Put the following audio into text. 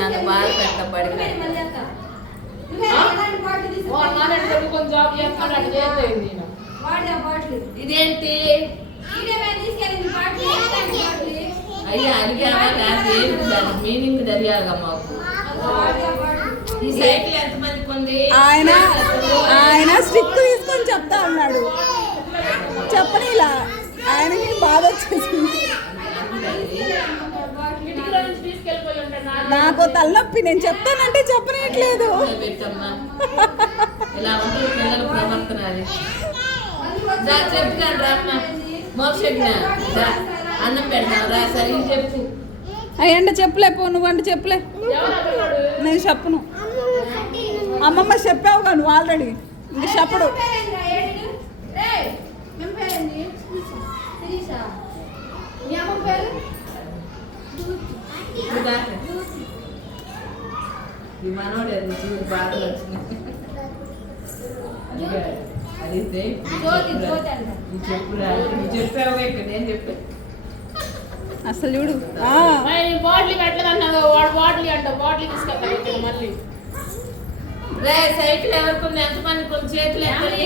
నన్ను బాధ పెట్టబడి ఇదేంటి అయ్యా అడిగావా లేకపోతే ఏంటి దాని మీనింగ్ తెలియాలిగా మాకు. ఈ సైకిల్ ఎంతమంది కొంది? ఆయన స్టిక్ తీసుకొని చెప్తా ఉన్నాడు. చెప్పని ఇలా ఆయనకి బాధ వచ్చేసింది. నాకు తలనొప్పి, నేను చెప్తానంటే చెప్పనట్లేదు. ఇలా ఉంటుంది పిల్లల ప్రవర్తన. చెప్తాను రామ్మ మోక్షజ్ఞ అన్నం పెడతాను రా సరే చెప్పు. అయ్యండి చెప్పలే పో, నువ్వంటే చెప్పలే, నేను చెప్పను. అమ్మమ్మ చెప్పావుగా నువ్వు ఆల్రెడీ, ఇంక చెప్పడు. ఈ మనోడు చూడు బాధలు వచ్చినాయి. అడిగితే చెప్పురా నువ్వు చెప్పావుగా ఇక్కడ నేను చెప్పాను. అసలు చూడు బాటిల్ పెట్టలేదన్నాడు వాడు, బాటిల్ అంట, బాటిల్ తీసుకెళ్తాను మళ్ళీ. రే సైకిల్ ఎవరికి ఎంతమంది కొన్ని చేతులు ఎక్కడి